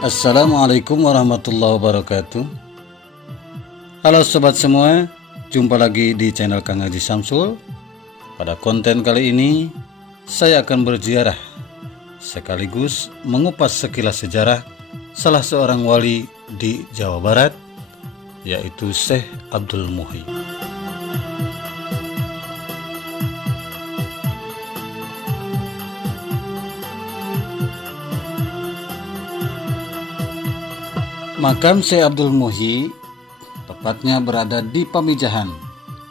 Assalamualaikum warahmatullahi wabarakatuh. Halo sobat semua, jumpa lagi di channel Kang Haji Samsul. Pada konten kali ini saya akan berziarah sekaligus mengupas sekilas sejarah salah seorang wali di Jawa Barat, yaitu Syekh Abdul Muhyi. Makam Syekh Abdul Muhyi tepatnya berada di Pamijahan,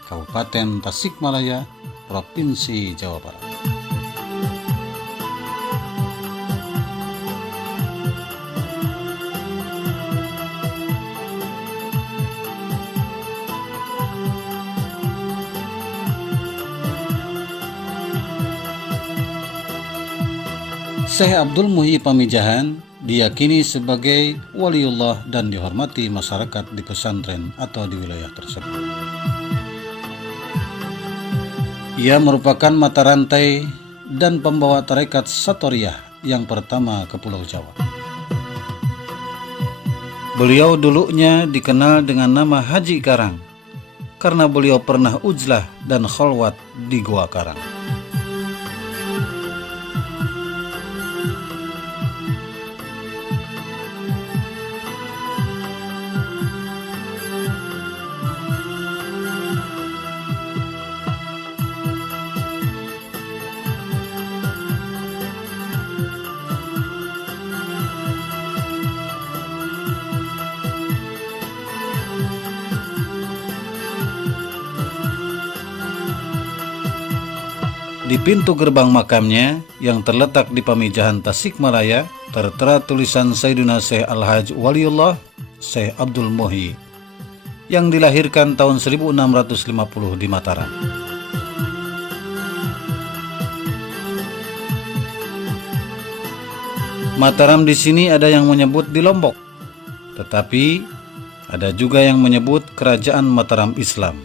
Kabupaten Tasikmalaya, Provinsi Jawa Barat. Syekh Abdul Muhyi Pamijahan diyakini sebagai waliullah dan dihormati masyarakat di pesantren atau di wilayah tersebut. Ia merupakan mata rantai dan pembawa tarekat Satoriyah yang pertama ke Pulau Jawa. Beliau dulunya dikenal dengan nama Haji Karang karena beliau pernah uzlah dan khalwat di Gua Karang. Di pintu gerbang makamnya yang terletak di Pamijahan Tasikmalaya tertera tulisan Sayyiduna Syekh Al-Haj Waliullah Syekh Abdul Muhyi yang dilahirkan tahun 1650 di Mataram. Mataram di sini ada yang menyebut di Lombok, tetapi ada juga yang menyebut Kerajaan Mataram Islam.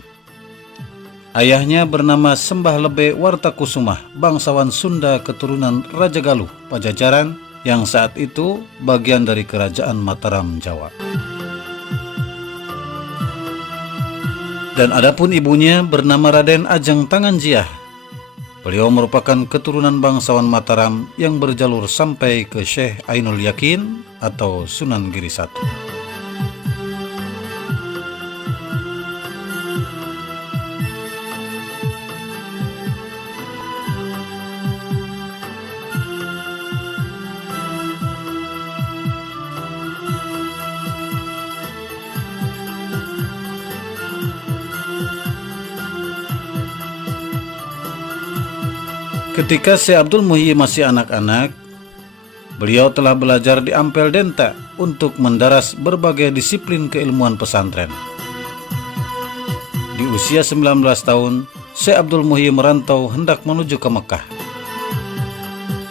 Ayahnya bernama Sembah Lebe Wartakusumah, bangsawan Sunda keturunan Raja Galuh Pajajaran yang saat itu bagian dari Kerajaan Mataram Jawa. Dan adapun ibunya bernama Raden Ajeng Tanganjiah. Beliau merupakan keturunan bangsawan Mataram yang berjalur sampai ke Syekh Ainul Yakin atau Sunan Giri I. Ketika Syekh Abdul Muhyi masih anak-anak, beliau telah belajar di Ampel Denta untuk mendaras berbagai disiplin keilmuan pesantren. Di usia 19 tahun, Syekh Abdul Muhyi merantau hendak menuju ke Mekah.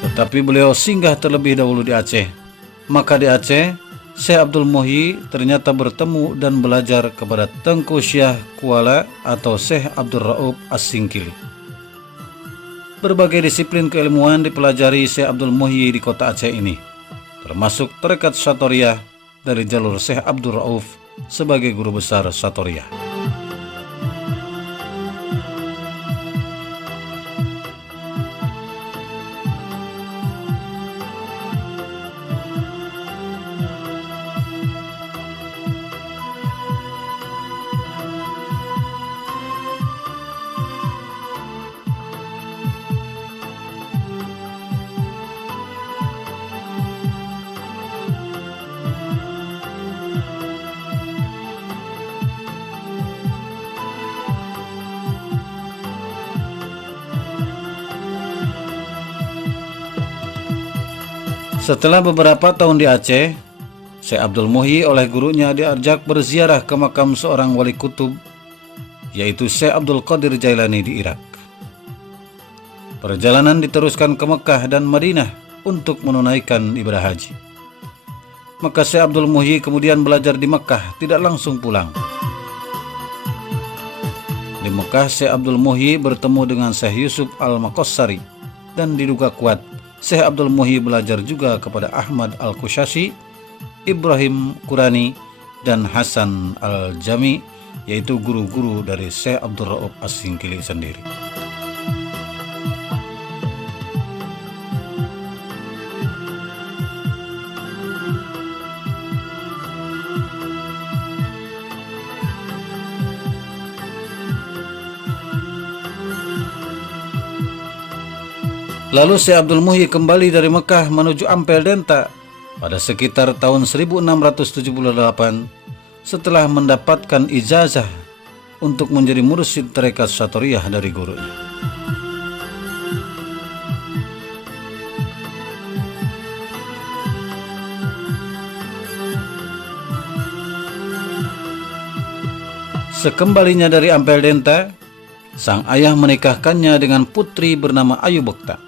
Tetapi beliau singgah terlebih dahulu di Aceh. Maka di Aceh, Syekh Abdul Muhyi ternyata bertemu dan belajar kepada Tengku Syah Kuala atau Syekh Abdul Raub As-Singkili. Berbagai disiplin keilmuan dipelajari Syekh Abdul Muhyi di kota Aceh ini, termasuk tarekat Satoriyah dari jalur Syekh Abdul Rauf sebagai guru besar Satoriyah. Setelah beberapa tahun di Aceh, Syekh Abdul Muhyi oleh gurunya diajak berziarah ke makam seorang wali kutub, yaitu Syekh Abdul Qadir Jailani di Irak. Perjalanan diteruskan ke Mekah dan Madinah untuk menunaikan ibadah haji. Maka Syekh Abdul Muhyi kemudian belajar di Mekah, tidak langsung pulang. Di Mekah, Syekh Abdul Muhyi bertemu dengan Syekh Yusuf Al-Maqassari dan diduga kuat Syekh Abdul Muhyi belajar juga kepada Ahmad Al-Qushasi Ibrahim Qurani, dan Hasan Al-Jami, yaitu guru-guru dari Syekh Abdul Rauf As-Singkili sendiri. Lalu Syekh Abdul Muhyi kembali dari Mekah menuju Ampel Denta pada sekitar tahun 1678 setelah mendapatkan ijazah untuk menjadi mursyid tarekat Syatoriyah dari gurunya. Sekembalinya dari Ampel Denta, sang ayah menikahkannya dengan putri bernama Ayu Bekta.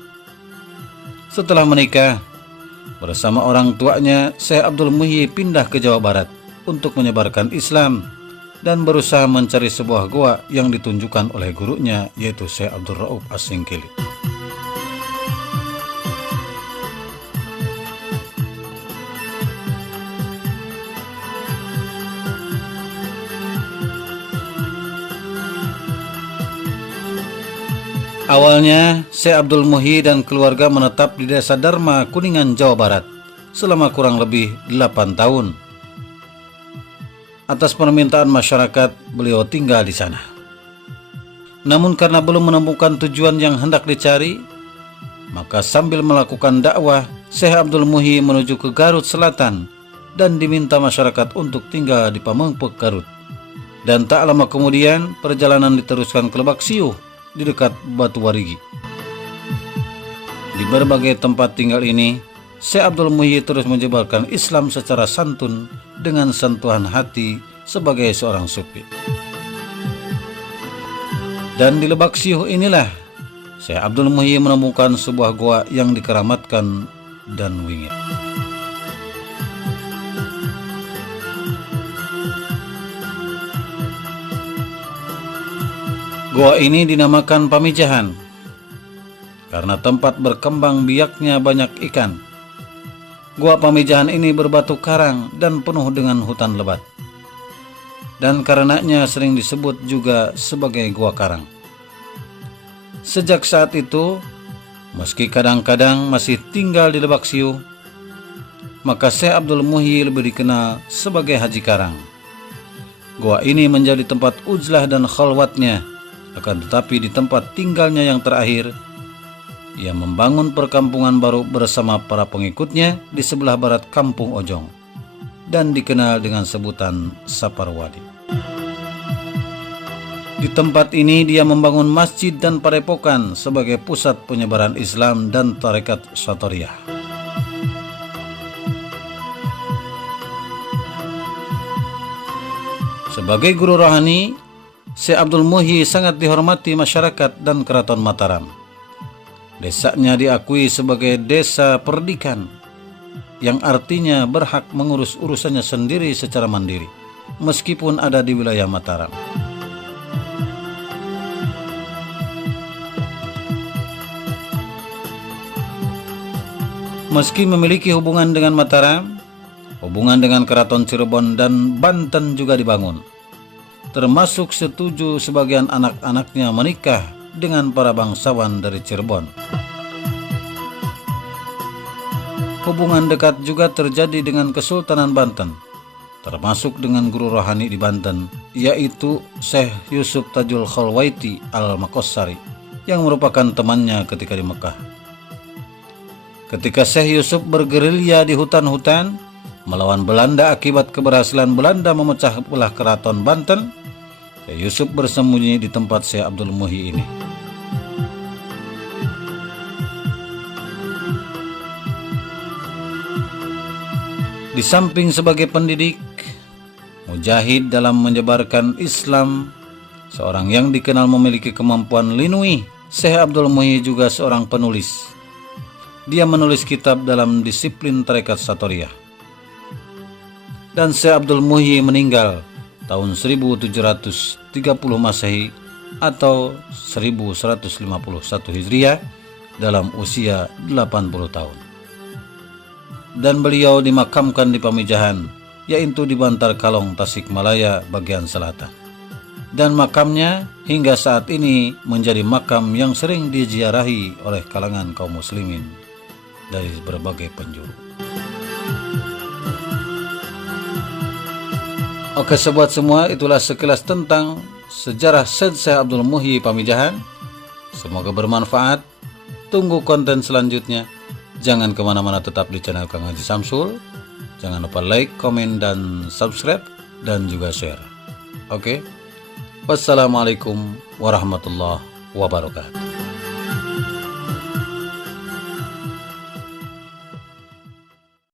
Setelah menikah, bersama orang tuanya, Syekh Abdul Muhyi pindah ke Jawa Barat untuk menyebarkan Islam dan berusaha mencari sebuah goa yang ditunjukkan oleh gurunya, yaitu Syekh Abdul Rauf As-Singkili. Awalnya, Syekh Abdul Muhyi dan keluarga menetap di Desa Dharma, Kuningan, Jawa Barat selama kurang lebih 8 tahun. Atas permintaan masyarakat, beliau tinggal di sana. Namun karena belum menemukan tujuan yang hendak dicari, maka sambil melakukan dakwah, Syekh Abdul Muhyi menuju ke Garut Selatan dan diminta masyarakat untuk tinggal di Pamengpek, Garut. Dan tak lama kemudian, perjalanan diteruskan ke Lebak Siuh di dekat Batu Warigi. Di berbagai tempat tinggal ini, Syekh Abdul Muhyi terus menyebarkan Islam secara santun dengan sentuhan hati sebagai seorang sufi. Dan di Lebak Siuh inilah Syekh Abdul Muhyi menemukan sebuah goa yang dikeramatkan dan wingit. Goa ini dinamakan Pamijahan karena tempat berkembang biaknya banyak ikan. Goa Pamijahan ini berbatu karang dan penuh dengan hutan lebat, dan karenanya sering disebut juga sebagai Goa Karang. Sejak saat itu, meski kadang-kadang masih tinggal di Lebak Siuh, maka Syekh Abdul Muhyi lebih dikenal sebagai Haji Karang. Goa ini menjadi tempat uzlah dan khalwatnya. Akan tetapi di tempat tinggalnya yang terakhir, ia membangun perkampungan baru bersama para pengikutnya di sebelah barat Kampung Ojong dan dikenal dengan sebutan Saparwadi. Di tempat ini dia membangun masjid dan padepokan sebagai pusat penyebaran Islam dan tarekat Syatoriyah. Sebagai guru rohani, Syekh Abdul Muhyi sangat dihormati masyarakat dan Keraton Mataram. Desanya diakui sebagai desa perdikan, yang artinya berhak mengurus urusannya sendiri secara mandiri, meskipun ada di wilayah Mataram. Meski memiliki hubungan dengan Mataram, hubungan dengan Keraton Cirebon dan Banten juga dibangun. Termasuk setuju sebagian anak-anaknya menikah dengan para bangsawan dari Cirebon. Hubungan dekat juga terjadi dengan Kesultanan Banten, termasuk dengan guru rohani di Banten, yaitu Syekh Yusuf Tajul Khalwaiti Al-Makossari, yang merupakan temannya ketika di Mekah. Ketika Syekh Yusuf bergerilya di hutan-hutan melawan Belanda akibat keberhasilan Belanda memecah belah Keraton Banten, Syekh Yusuf bersembunyi di tempat Syekh Abdul Muhyi ini. Di samping sebagai pendidik, mujahid dalam menyebarkan Islam, seorang yang dikenal memiliki kemampuan linui, Syekh Abdul Muhyi juga seorang penulis. Dia menulis kitab dalam disiplin tarekat Syatoriyah. Dan Syekh Abdul Muhyi meninggal tahun 1730 Masehi atau 1151 Hijriah dalam usia 80 tahun. dan beliau dimakamkan di Pamijahan, yaitu di Bantar Kalong, Tasikmalaya bagian selatan. Dan makamnya hingga saat ini menjadi makam yang sering diziarahi oleh kalangan kaum muslimin dari berbagai penjuru. Oke sobat semua, itulah sekilas tentang sejarah Syekh Abdul Muhyi Pamijahan. Semoga bermanfaat. Tunggu konten selanjutnya. Jangan kemana-mana, tetap di channel Kang Haji Samsul. Jangan lupa like, komen, dan subscribe, dan juga share. Oke. Wassalamualaikum warahmatullahi wabarakatuh.